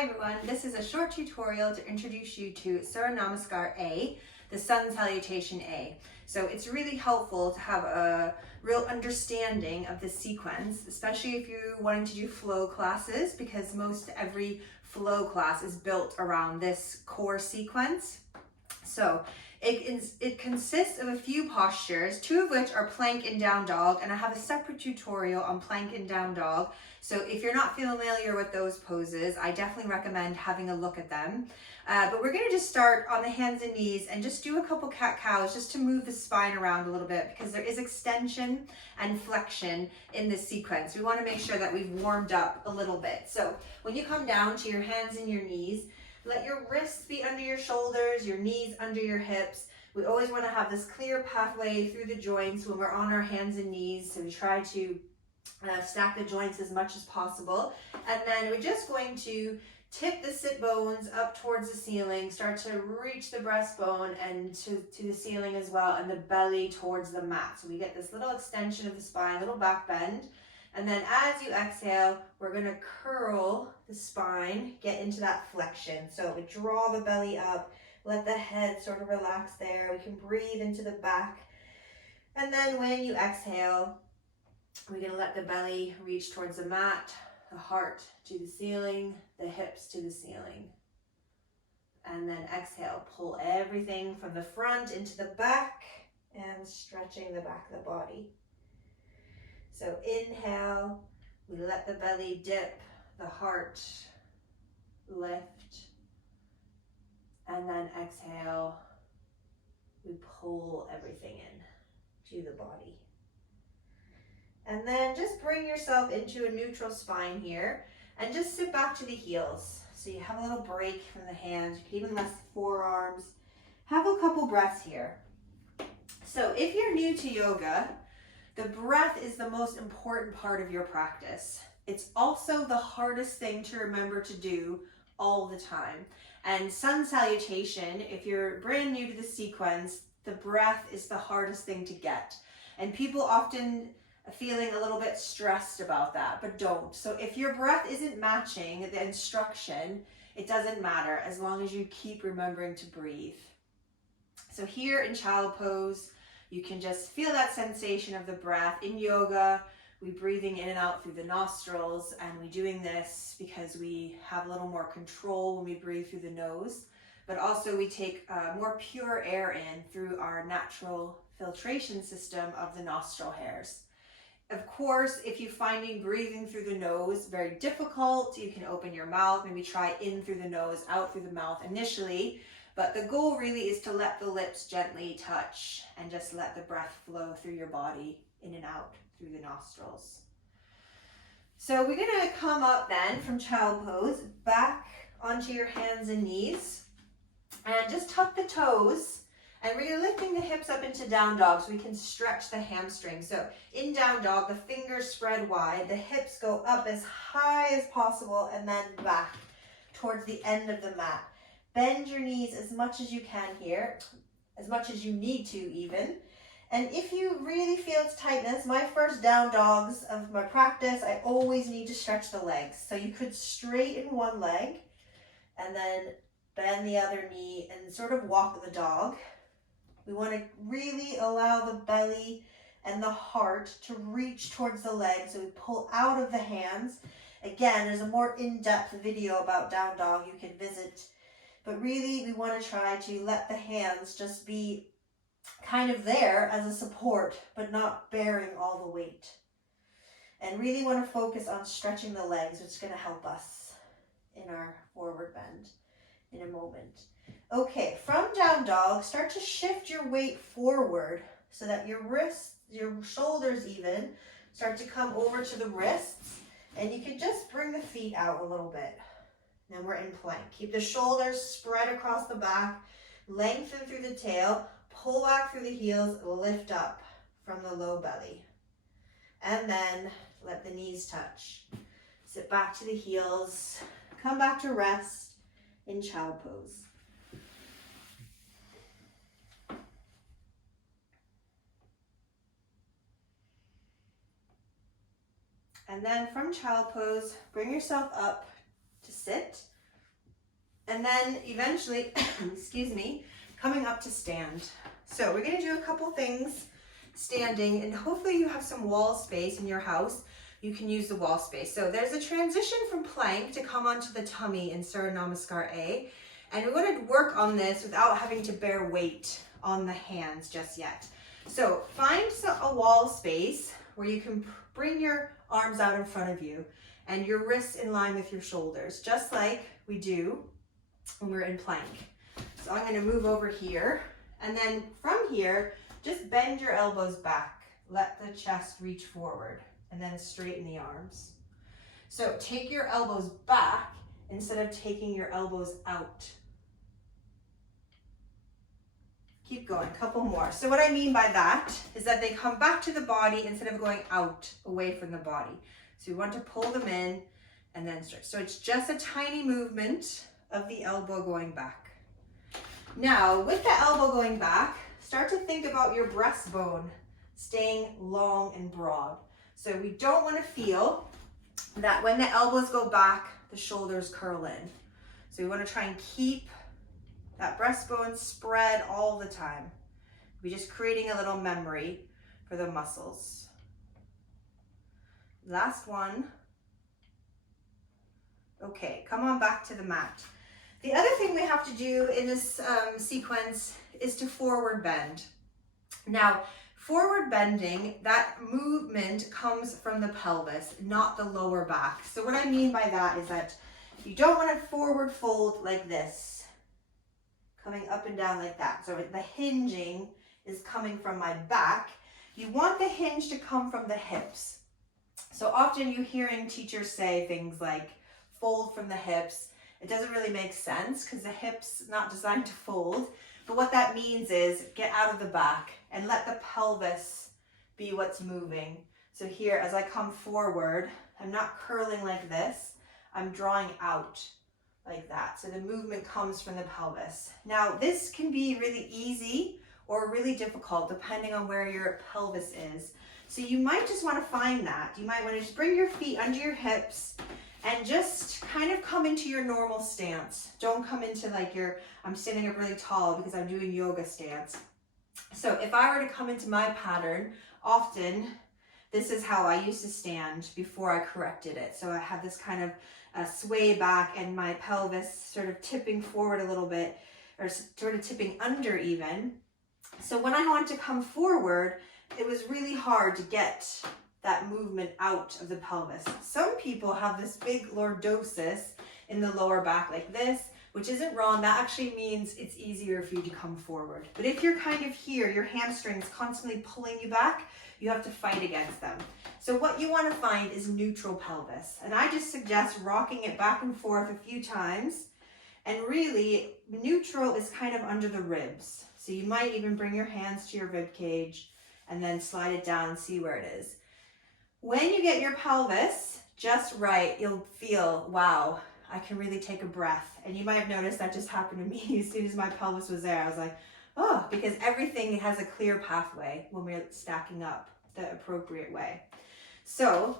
Hi everyone, this is a short tutorial to introduce you to Surya Namaskar A, the Sun Salutation A. So it's really helpful to have a real understanding of the sequence, especially if you're wanting to do flow classes, because most every flow class is built around this core sequence. So it consists of a few postures, two of which are plank and down dog, and I have a separate tutorial on plank and down dog. So if you're not familiar with those poses, I definitely recommend having a look at them. But we're gonna just start on the hands and knees and just do a couple cat-cows just to move the spine around a little bit, because there is extension and flexion in this sequence. We wanna make sure that we've warmed up a little bit. So when you come down to your hands and your knees, let your wrists be under your shoulders, your knees under your hips. We always want to have this clear pathway through the joints when we're on our hands and knees. So we try to stack the joints as much as possible. And then we're just going to tip the sit bones up towards the ceiling, start to reach the breastbone and to the ceiling as well, and the belly towards the mat. So we get this little extension of the spine, little back bend. And then as you exhale, we're gonna curl the spine, get into that flexion. So we draw the belly up, let the head sort of relax there. We can breathe into the back. And then when you exhale, we're gonna let the belly reach towards the mat, the heart to the ceiling, the hips to the ceiling. And then exhale, pull everything from the front into the back and stretching the back of the body. So inhale, we let the belly dip, the heart lift, and then exhale, we pull everything in to the body. And then just bring yourself into a neutral spine here and just sit back to the heels. So you have a little break from the hands, you can even rest the forearms. Have a couple breaths here. So if you're new to yoga, the breath is the most important part of your practice. It's also the hardest thing to remember to do all the time. And sun salutation, if you're brand new to the sequence, the breath is the hardest thing to get. And people often feeling a little bit stressed about that, but don't. So if your breath isn't matching the instruction, it doesn't matter as long as you keep remembering to breathe. So here in child pose, you can just feel that sensation of the breath. In yoga, we're breathing in and out through the nostrils, and we're doing this because we have a little more control when we breathe through the nose, but also we take more pure air in through our natural filtration system of the nostril hairs. Of course, if you're finding breathing through the nose very difficult, you can open your mouth, maybe try in through the nose, out through the mouth initially. But the goal really is to let the lips gently touch and just let the breath flow through your body, in and out through the nostrils. So we're gonna come up then from child pose, back onto your hands and knees, and just tuck the toes, and we're lifting the hips up into down dog so we can stretch the hamstring. So in down dog, the fingers spread wide, the hips go up as high as possible, and then back towards the end of the mat. Bend your knees as much as you can here, as much as you need to even. And if you really feel tightness, my first down dogs of my practice, I always need to stretch the legs. So you could straighten one leg and then bend the other knee and sort of walk the dog. We want to really allow the belly and the heart to reach towards the legs. So we pull out of the hands. Again, there's a more in-depth video about down dog you can visit. But really, we want to try to let the hands just be kind of there as a support, but not bearing all the weight. And really want to focus on stretching the legs, which is going to help us in our forward bend in a moment. Okay, from down dog, start to shift your weight forward so that your wrists, your shoulders even, start to come over to the wrists. And you can just bring the feet out a little bit. Now we're in plank. Keep the shoulders spread across the back, lengthen through the tail, pull back through the heels, lift up from the low belly. And then let the knees touch. Sit back to the heels, come back to rest in child pose. And then from child pose, bring yourself up to sit and then eventually, excuse me, coming up to stand. So we're gonna do a couple things standing, and hopefully you have some wall space in your house. You can use the wall space. So there's a transition from plank to come onto the tummy in Surya Namaskar A. And we want to work on this without having to bear weight on the hands just yet. So find a wall space where you can bring your arms out in front of you and your wrists in line with your shoulders, just like we do when we're in plank. So I'm going to move over here, and then from here, just bend your elbows back. Let the chest reach forward, and then straighten the arms. So take your elbows back instead of taking your elbows out. Keep going, couple more. So what I mean by that is that they come back to the body instead of going out, away from the body. So we want to pull them in and then stretch. So it's just a tiny movement of the elbow going back. Now, with the elbow going back, start to think about your breastbone staying long and broad. So we don't want to feel that when the elbows go back, the shoulders curl in. So we want to try and keep that breastbone spread all the time. We're just creating a little memory for the muscles. Last one. Okay, come on back to the mat. The other thing we have to do in this sequence is to forward bend. Now, forward bending, that movement comes from the pelvis, not the lower back. So what I mean by that is that you don't want to forward fold like this, coming up and down like that. So the hinging is coming from my back. You want the hinge to come from the hips. So often you're hearing teachers say things like fold from the hips. It doesn't really make sense because the hip's not designed to fold. But what that means is get out of the back and let the pelvis be what's moving. So here, as I come forward, I'm not curling like this. I'm drawing out like that. So the movement comes from the pelvis. Now, this can be really easy or really difficult depending on where your pelvis is. So you might just want to find that. You might want to just bring your feet under your hips and just kind of come into your normal stance. Don't come into like I'm standing up really tall because I'm doing yoga stance. So if I were to come into my pattern, often this is how I used to stand before I corrected it. So I have this kind of sway back and my pelvis sort of tipping forward a little bit, or sort of tipping under even. So when I wanted to come forward, it was really hard to get that movement out of the pelvis. Some people have this big lordosis in the lower back like this, which isn't wrong. That actually means it's easier for you to come forward. But if you're kind of here, your hamstrings constantly pulling you back, you have to fight against them. So what you want to find is neutral pelvis. And I just suggest rocking it back and forth a few times. And really, neutral is kind of under the ribs. So you might even bring your hands to your rib cage and then slide it down and see where it is. When you get your pelvis just right, you'll feel, wow, I can really take a breath. And you might have noticed that just happened to me. As soon as my pelvis was there, I was like, oh, because everything has a clear pathway when we're stacking up the appropriate way. So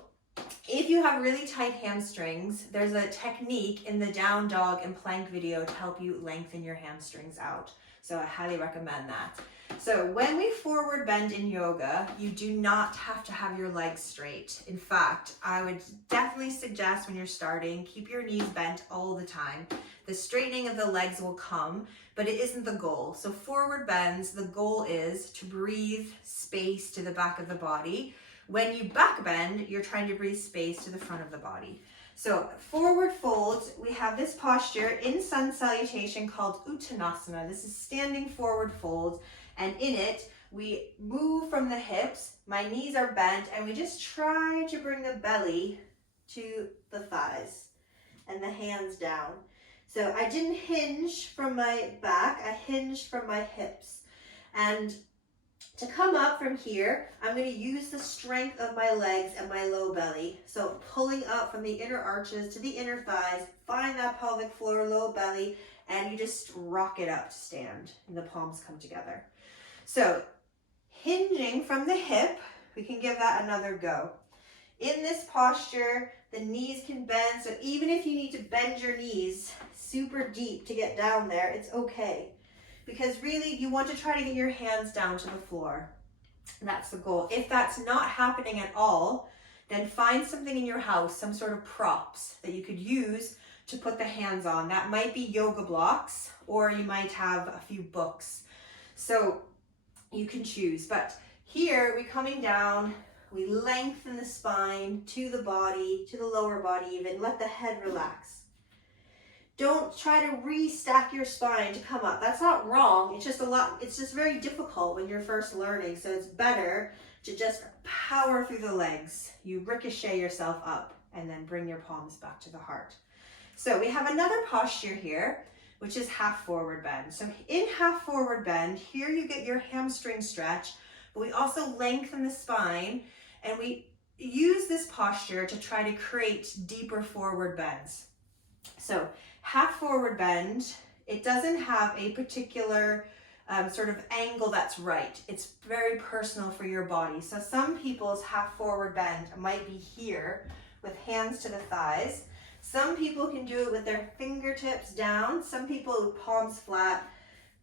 if you have really tight hamstrings, there's a technique in the down dog and plank video to help you lengthen your hamstrings out. So I highly recommend that. So when we forward bend in yoga, you do not have to have your legs straight. In fact, I would definitely suggest when you're starting, keep your knees bent all the time. The straightening of the legs will come, but it isn't the goal. So forward bends, the goal is to breathe space to the back of the body. When you back bend, you're trying to breathe space to the front of the body. So forward folds, we have this posture in Sun Salutation called Uttanasana. This is standing forward fold. And in it, we move from the hips, my knees are bent, and we just try to bring the belly to the thighs and the hands down. So I didn't hinge from my back, I hinged from my hips. And to come up from here, I'm going to use the strength of my legs and my low belly. So pulling up from the inner arches to the inner thighs, find that pelvic floor, low belly, and you just rock it up to stand, and the palms come together. So hinging from the hip, we can give that another go. In this posture, The knees can bend, so even if you need to bend your knees super deep to get down there, it's okay. Because really, you want to try to get your hands down to the floor. And that's the goal. If that's not happening at all, then find something in your house, some sort of props that you could use to put the hands on. That might be yoga blocks, or you might have a few books. So you can choose. But here, we're coming down. We lengthen the spine to the body, to the lower body even. Let the head relax. Don't try to restack your spine to come up. That's not wrong. It's just very difficult when you're first learning. So it's better to just power through the legs. You ricochet yourself up and then bring your palms back to the heart. So we have another posture here, which is half forward bend. So in half forward bend, here you get your hamstring stretch, but we also lengthen the spine. And we use this posture to try to create deeper forward bends. So half forward bend, it doesn't have a particular sort of angle that's right. It's very personal for your body. So some people's half forward bend might be here with hands to the thighs. Some people can do it with their fingertips down. Some people with palms flat.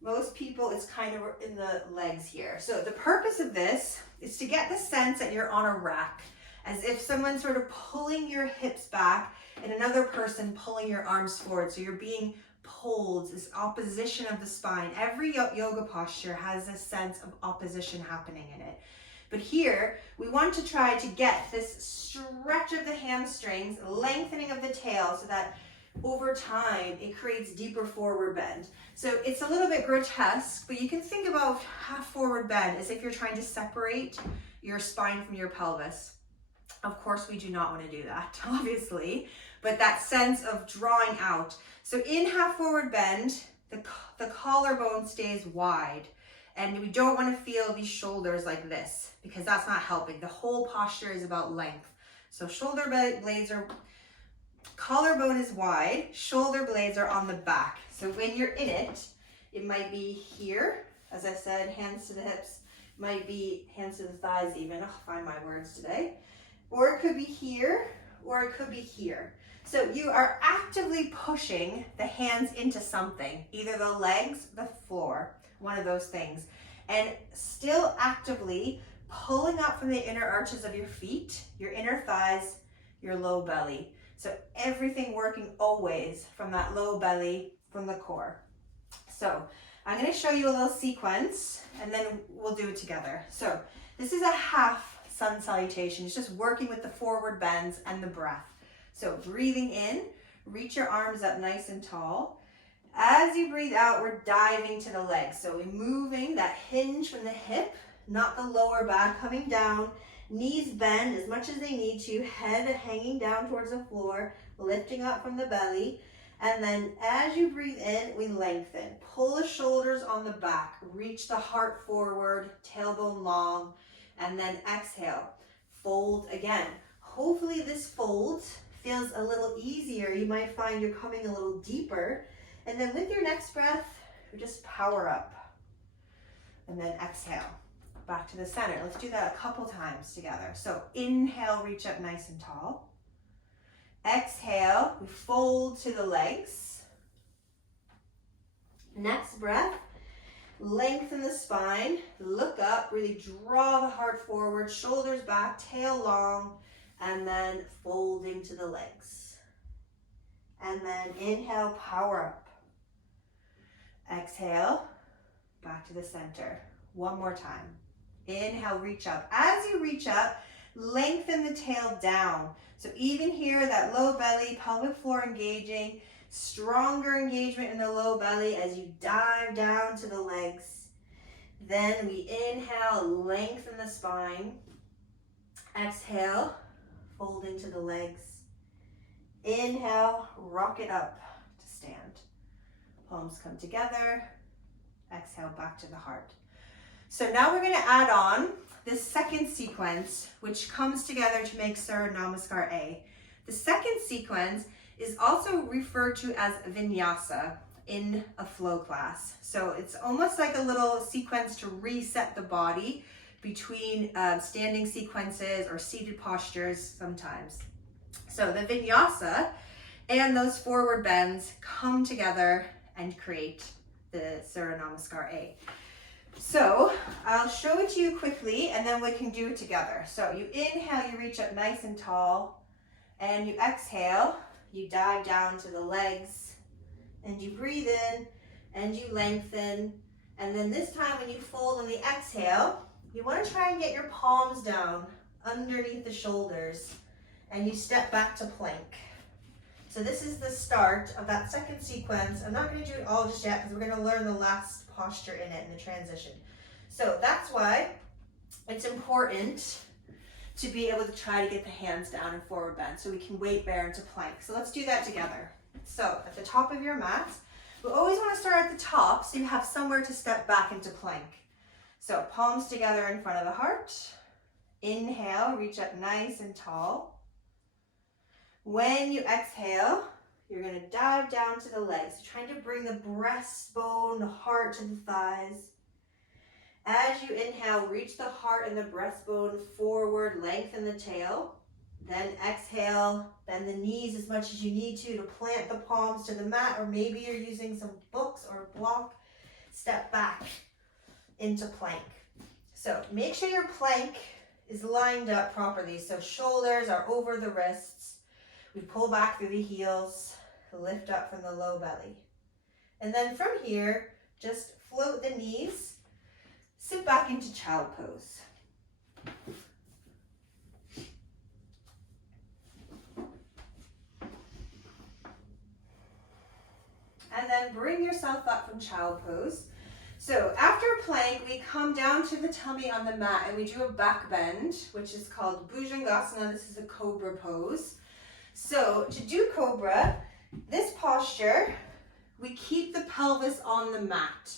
Most people, it's kind of in the legs here. So the purpose of this is to get the sense that you're on a rack, as if someone's sort of pulling your hips back and another person pulling your arms forward. So you're being pulled, this opposition of the spine. Every yoga posture has a sense of opposition happening in it. But here, we want to try to get this stretch of the hamstrings, lengthening of the tail, so that over time, it creates deeper forward bend. So it's a little bit grotesque, but you can think about half forward bend as if you're trying to separate your spine from your pelvis. Of course, we do not want to do that, obviously, but that sense of drawing out. So in half forward bend, the collarbone stays wide, and we don't want to feel these shoulders like this, because that's not helping. The whole posture is about length. So shoulder blades are, collarbone is wide, shoulder blades are on the back. So when you're in it, it might be here, as I said, hands to the hips, might be hands to the thighs even. I'll find my words today. Or it could be here, or it could be here. So you are actively pushing the hands into something, either the legs, the floor, one of those things, and still actively pulling up from the inner arches of your feet, your inner thighs, your low belly. So everything working always from that low belly, from the core. So I'm going to show you a little sequence and then we'll do it together. So this is a half sun salutation. It's just working with the forward bends and the breath. So breathing in, reach your arms up nice and tall. As you breathe out, we're diving to the legs. So we're moving that hinge from the hip, not the lower back, coming down. Knees bend as much as they need to, head hanging down towards the floor, lifting up from the belly. And then as you breathe in, we lengthen. Pull the shoulders on the back, reach the heart forward, tailbone long, and then exhale. Fold again. Hopefully this fold feels a little easier. You might find you're coming a little deeper. And then with your next breath, just power up. And then exhale. Back to the center. Let's do that a couple times together. So inhale, reach up nice and tall. Exhale, we fold to the legs. Next breath, lengthen the spine, look up, really draw the heart forward, shoulders back, tail long, and then folding to the legs. And then inhale, power up. Exhale, back to the center. One more time. Inhale, reach up. As you reach up, lengthen the tail down. So even here, that low belly, pelvic floor engaging, stronger engagement in the low belly as you dive down to the legs. Then we inhale, lengthen the spine. Exhale, fold into the legs. Inhale, rock it up to stand. Palms come together. Exhale, back to the heart. So now we're going to add on this second sequence, which comes together to make Surya Namaskar A. The second sequence is also referred to as Vinyasa in a flow class. So it's almost like a little sequence to reset the body between standing sequences or seated postures sometimes. So the vinyasa and those forward bends come together and create the Surya Namaskar A. So I'll show it to you quickly and then we can do it together. So you inhale, you reach up nice and tall, and you exhale, you dive down to the legs, and you breathe in and you lengthen. And then this time when you fold on the exhale, you want to try and get your palms down underneath the shoulders, and you step back to plank. So this is the start of that second sequence. I'm not going to do it all just yet because we're going to learn the last posture in it in the transition. So that's why it's important to be able to try to get the hands down and forward bend so we can weight bear into plank. So let's do that together. So at the top of your mat, we always want to start at the top so you have somewhere to step back into plank. So palms together in front of the heart. Inhale, reach up nice and tall. When you exhale, you're going to dive down to the legs, trying to bring the breastbone, the heart to the thighs. As you inhale, reach the heart and the breastbone forward, lengthen the tail. Then exhale, bend the knees as much as you need to plant the palms to the mat, or maybe you're using some books or a block. Step back into plank. So make sure your plank is lined up properly. So shoulders are over the wrists. We pull back through the heels, lift up from the low belly. And then from here, just float the knees, sit back into child pose. And then bring yourself up from child pose. So after plank, we come down to the tummy on the mat and we do a back bend, which is called Bhujangasana. This is a cobra pose. So to do cobra, this posture, we keep the pelvis on the mat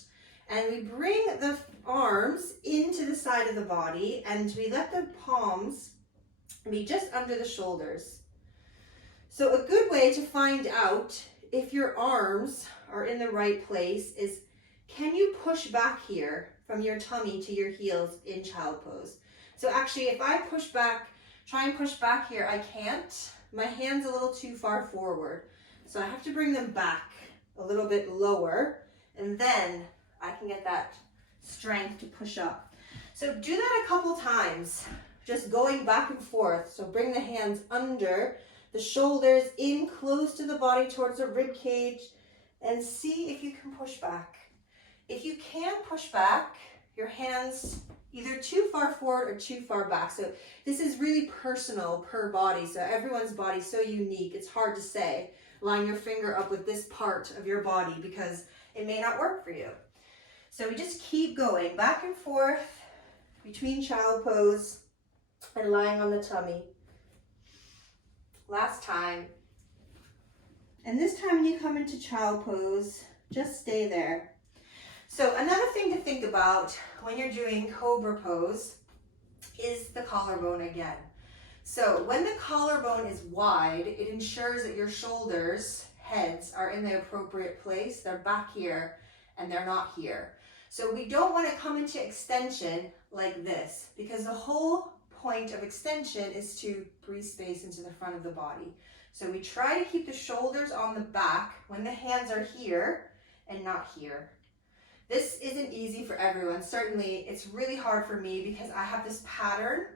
and we bring the arms into the side of the body and we let the palms be just under the shoulders. So a good way to find out if your arms are in the right place is, can you push back here from your tummy to your heels in child pose? So actually, if I push back, try and push back here, I can't. My hand's a little too far forward. So I have to bring them back a little bit lower, and then I can get that strength to push up. So do that a couple times, just going back and forth. So bring the hands under the shoulders, in close to the body towards the rib cage, and see if you can push back. If you can't push back, your hands either too far forward or too far back. So this is really personal per body. So everyone's body is so unique. It's hard to say, line your finger up with this part of your body because it may not work for you. So we just keep going back and forth between child pose and lying on the tummy. Last time. And this time when you come into child pose, just stay there. So another thing to think about when you're doing cobra pose is the collarbone again. So when the collarbone is wide, it ensures that your shoulders, heads are in the appropriate place. They're back here and they're not here. So we don't want to come into extension like this because the whole point of extension is to breathe space into the front of the body. So we try to keep the shoulders on the back when the hands are here and not here. This isn't easy for everyone. Certainly it's really hard for me because I have this pattern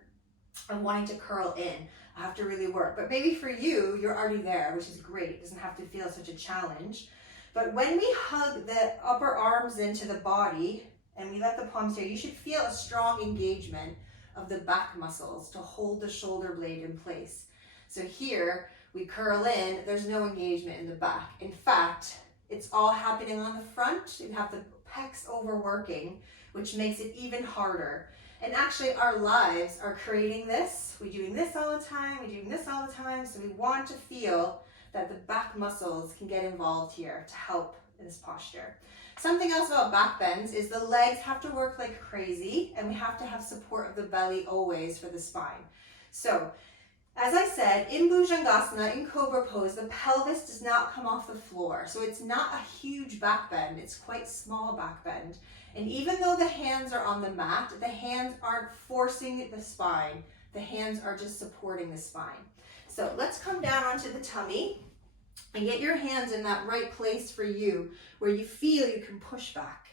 of wanting to curl in. I have to really work. But maybe for you, you're already there, which is great. It doesn't have to feel such a challenge. But when we hug the upper arms into the body and we let the palms here, you should feel a strong engagement of the back muscles to hold the shoulder blade in place. So here we curl in, there's no engagement in the back. In fact, it's all happening on the front. You have the pecs overworking, which makes it even harder. And actually our lives are creating this. We're doing this all the time, we're doing this all the time. So we want to feel that the back muscles can get involved here to help in this posture. Something else about back bends is the legs have to work like crazy and we have to have support of the belly always for the spine. So as I said, in Bhujangasana, in cobra pose, the pelvis does not come off the floor. So it's not a huge back bend, it's quite small back bend. And even though the hands are on the mat, the hands aren't forcing the spine. The hands are just supporting the spine. So let's come down onto the tummy and get your hands in that right place for you, where you feel you can push back.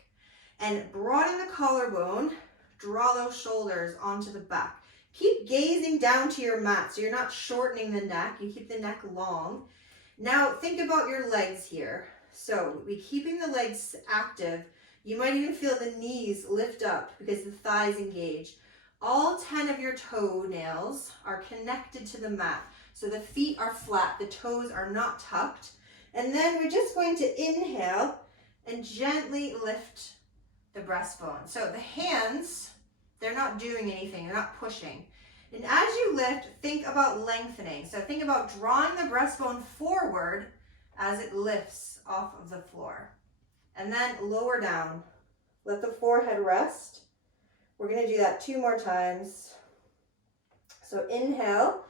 And broaden the collarbone, draw those shoulders onto the back. Keep gazing down to your mat so you're not shortening the neck, you keep the neck long. Now think about your legs here. So we're keeping the legs active. You might even feel the knees lift up because the thighs engage. All 10 of your toenails are connected to the mat. So the feet are flat, the toes are not tucked. And then we're just going to inhale and gently lift the breastbone. So the hands, they're not doing anything, they're not pushing. And as you lift, think about lengthening. So think about drawing the breastbone forward as it lifts off of the floor. And then lower down. Let the forehead rest. We're going to do that 2 more times. So inhale,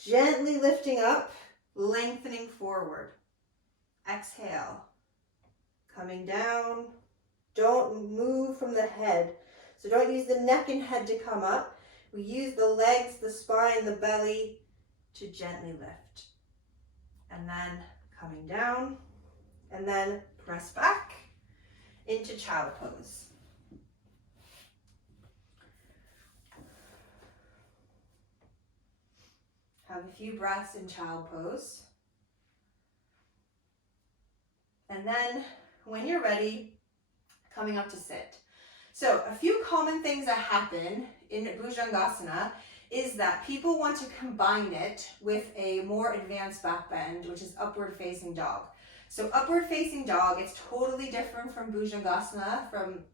gently lifting up, lengthening forward. Exhale, coming down. Don't move from the head. So don't use the neck and head to come up. We use the legs, the spine, the belly to gently lift. And then coming down, and then press back into child pose. Have a few breaths in child pose. And then when you're ready, coming up to sit. So a few common things that happen in Bhujangasana is that people want to combine it with a more advanced back bend, which is upward facing dog. So upward facing dog, it's totally different from Bhujangasana, from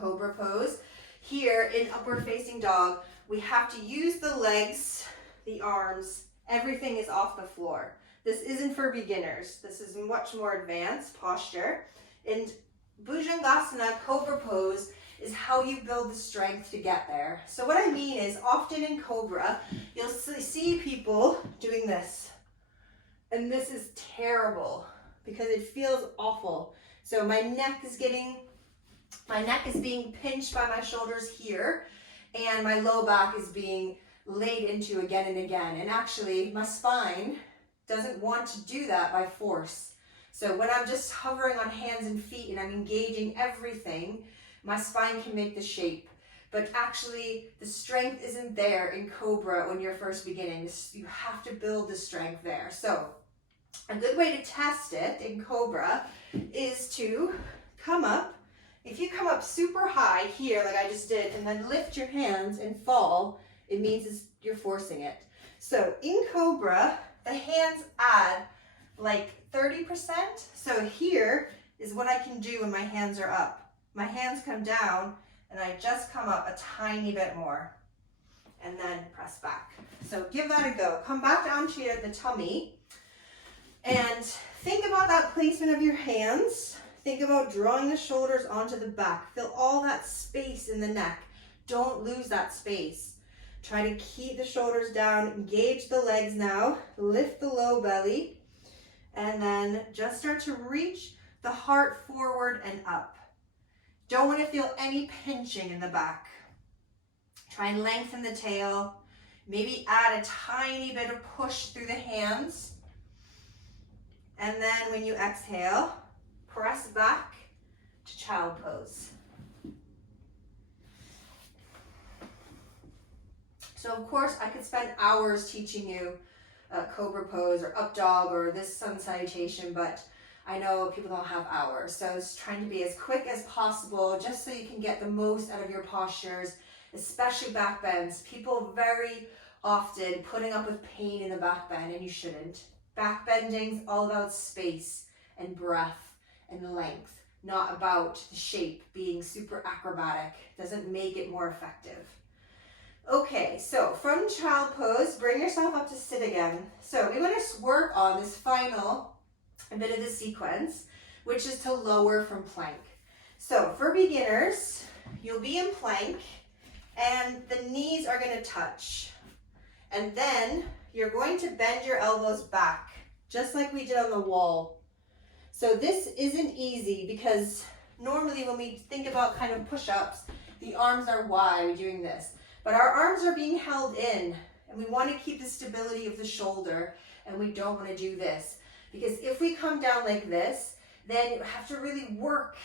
cobra pose. Here in upward facing dog, we have to use the legs, the arms, everything is off the floor. This isn't for beginners. This is much more advanced posture. And Bhujangasana, cobra pose, is how you build the strength to get there. So what I mean is, often in cobra, you'll see people doing this. And this is terrible because it feels awful. So my neck is being pinched by my shoulders here, and my low back is being laid into again and again. And actually, my spine doesn't want to do that by force. So when I'm just hovering on hands and feet and I'm engaging everything, my spine can make the shape. But actually, the strength isn't there in cobra when you're first beginning. You have to build the strength there. So a good way to test it in cobra is to come up. If you come up super high here, like I just did, and then lift your hands and fall, it means you're forcing it. So in cobra, the hands add like 30%. So here is what I can do when my hands are up. My hands come down and I just come up a tiny bit more and then press back. So give that a go. Come back down to the tummy and think about that placement of your hands. Think about drawing the shoulders onto the back. Feel all that space in the neck. Don't lose that space. Try to keep the shoulders down, engage the legs now, lift the low belly, and then just start to reach the heart forward and up. Don't want to feel any pinching in the back. Try and lengthen the tail. Maybe add a tiny bit of push through the hands. And then when you exhale, press back to child pose. So of course, I could spend hours teaching you cobra pose or up dog or this sun salutation, but I know people don't have hours. So I was trying to be as quick as possible just so you can get the most out of your postures, especially back bends. People very often putting up with pain in the back bend, and you shouldn't. Back bending's all about space and breath and length, not about the shape being super acrobatic. Doesn't make it more effective. Okay, so from child pose, bring yourself up to sit again. So we're going to work on this final bit of the sequence, which is to lower from plank. So for beginners, you'll be in plank and the knees are going to touch. And then you're going to bend your elbows back, just like we did on the wall. So this isn't easy because normally when we think about kind of push-ups, the arms are wide doing this. But our arms are being held in, And we want to keep the stability of the shoulder, and we don't want to do this. Because if we come down like this, then you have to really work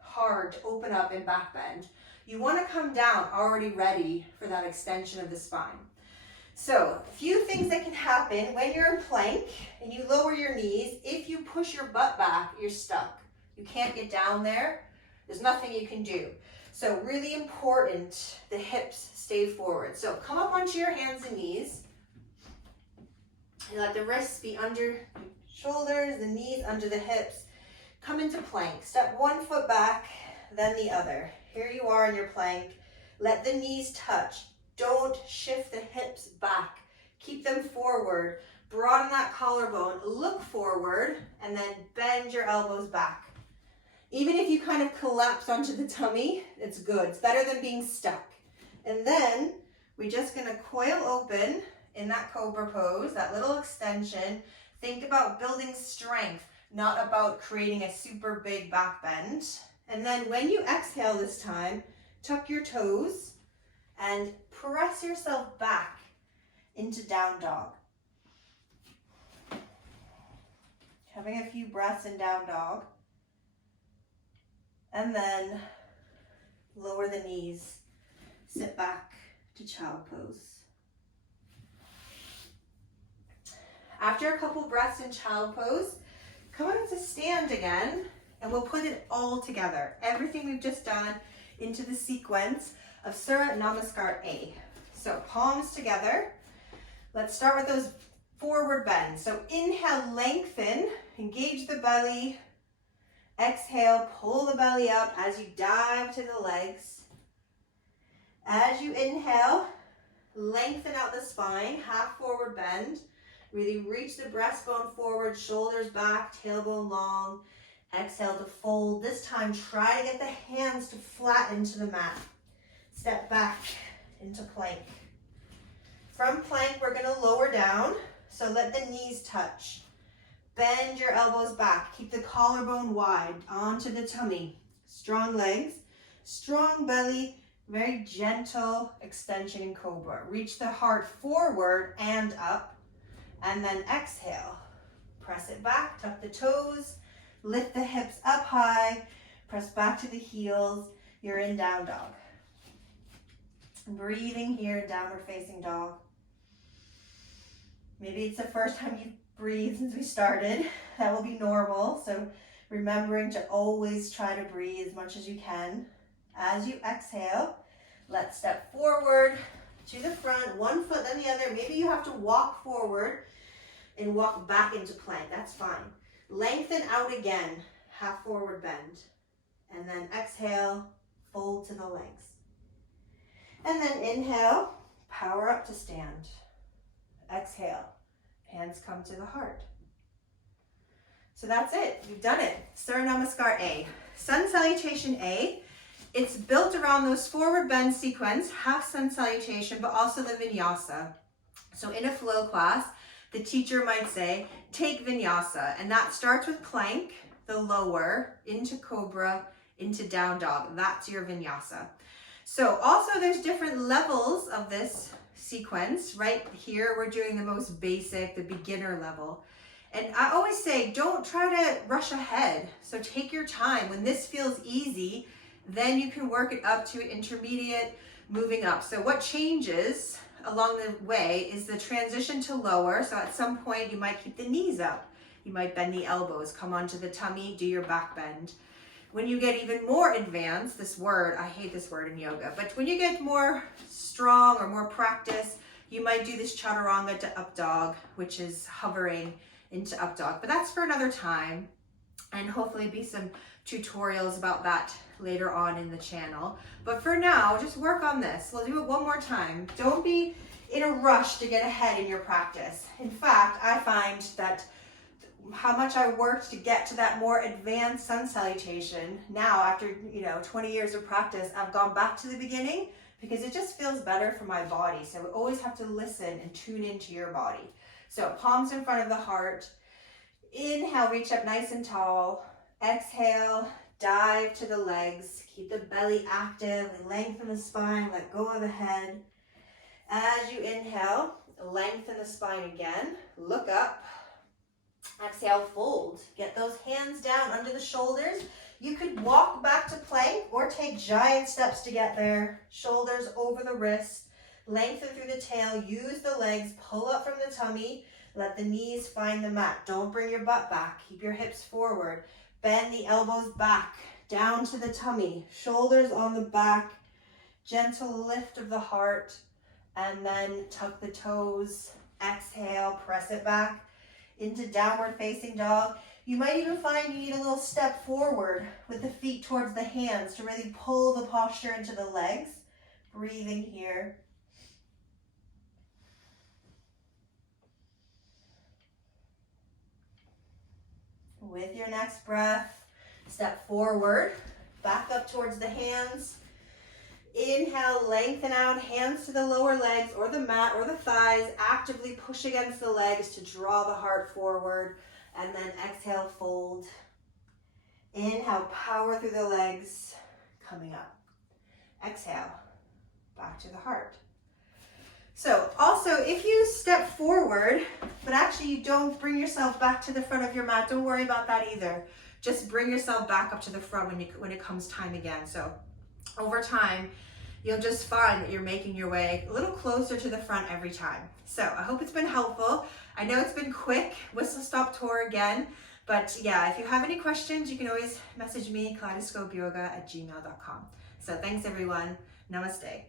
hard to open up and back bend. You want to come down already ready for that extension of the spine. So a few things that can happen when you're in plank and you lower your knees. If you push your butt back, you're stuck. You can't get down there. There's nothing you can do. So really important, the hips stay forward. So come up onto your hands and knees. And let the wrists be under your shoulders, the knees under the hips. Come into plank. Step one foot back, then the other. Here you are in your plank. Let the knees touch. Don't shift the hips back. Keep them forward. Broaden that collarbone. Look forward, and then bend your elbows back. Even if you kind of collapse onto the tummy, it's good. It's better than being stuck. And then we're just going to coil open in that cobra pose, that little extension. Think about building strength, not about creating a super big back bend. And then when you exhale this time, tuck your toes and press yourself back into down dog. Having a few breaths in down dog. And then lower the knees, sit back to child pose. After a couple breaths in child pose, come into stand again, and we'll put it all together. Everything we've just done into the sequence of Surya Namaskar A. So palms together. Let's start with those forward bends. So inhale, lengthen, engage the belly. Exhale, pull the belly up as you dive to the legs. As you inhale, lengthen out the spine, half forward bend. Really reach the breastbone forward, shoulders back, tailbone long. Exhale to fold. This time, try to get the hands to flatten to the mat. Step back into plank. From plank, we're going to lower down, so let the knees touch. Bend your elbows back. Keep the collarbone wide onto the tummy. Strong legs, strong belly, very gentle extension in cobra. Reach the heart forward and up, and then exhale. Press it back, tuck the toes, lift the hips up high, press back to the heels. You're in down dog. Breathing here in downward facing dog. Maybe it's the first time you've breathed since we started. That will be normal. So remembering to always try to breathe as much as you can. As you exhale, let's step forward to the front, one foot then the other. Maybe you have to walk forward and walk back into plank. That's fine. Lengthen out again, half forward bend. And then exhale, fold to the legs. And then inhale, power up to stand. Exhale, hands come to the heart. So that's it, you've done it. Surya Namaskar A. Sun Salutation A. It's built around those forward bend sequence, half sun salutation, but also the vinyasa. So in a flow class, the teacher might say, take vinyasa, and that starts with plank, the lower, into cobra, into down dog. That's your vinyasa. So also there's different levels of this sequence. Right here, we're doing the most basic, the beginner level. And I always say, don't try to rush ahead. So take your time. When this feels easy, then you can work it up to intermediate, moving up. So what changes along the way is the transition to lower. So at some point, you might keep the knees up. You might bend the elbows, come onto the tummy, do your back bend. When you get even more advanced, this word, I hate this word in yoga, but when you get more strong or more practice, you might do this chaturanga to up dog, which is hovering into up dog. But that's for another time, and hopefully be some tutorials about that later on in the channel. But for now, just work on this. We'll do it one more time. Don't be in a rush to get ahead in your practice. In fact, I find that how much I worked to get to that more advanced sun salutation, now after 20 years of practice, I've gone back to the beginning because it just feels better for my body. So we always have to listen and tune into your body. So palms in front of the heart. Inhale, reach up nice and tall. Exhale, dive to the legs. Keep the belly active and lengthen the spine. Let go of the head. As you inhale, lengthen the spine again. Look up. Exhale, fold. Get those hands down under the shoulders. You could walk back to plank or take giant steps to get there. Shoulders over the wrist. Lengthen through the tail. Use the legs. Pull up from the tummy. Let the knees find the mat. Don't bring your butt back. Keep your hips forward. Bend the elbows back. Down to the tummy. Shoulders on the back. Gentle lift of the heart. And then tuck the toes. Exhale. Press it back into downward facing dog. You might even find you need a little step forward with the feet towards the hands to really pull the posture into the legs. Breathing here. With your next breath, step forward, back up towards the hands. Inhale, lengthen out, hands to the lower legs or the mat or the thighs. Actively push against the legs to draw the heart forward. And then exhale, fold. Inhale, power through the legs, coming up. Exhale, back to the heart. So also, if you step forward, but actually you don't bring yourself back to the front of your mat, don't worry about that either. Just bring yourself back up to the front when it comes time again. So over time, you'll just find that you're making your way a little closer to the front every time. So I hope it's been helpful. I know it's been quick, whistle stop tour again, but yeah, if you have any questions, you can always message me, kaleidoscopeyoga@gmail.com. So thanks everyone, namaste.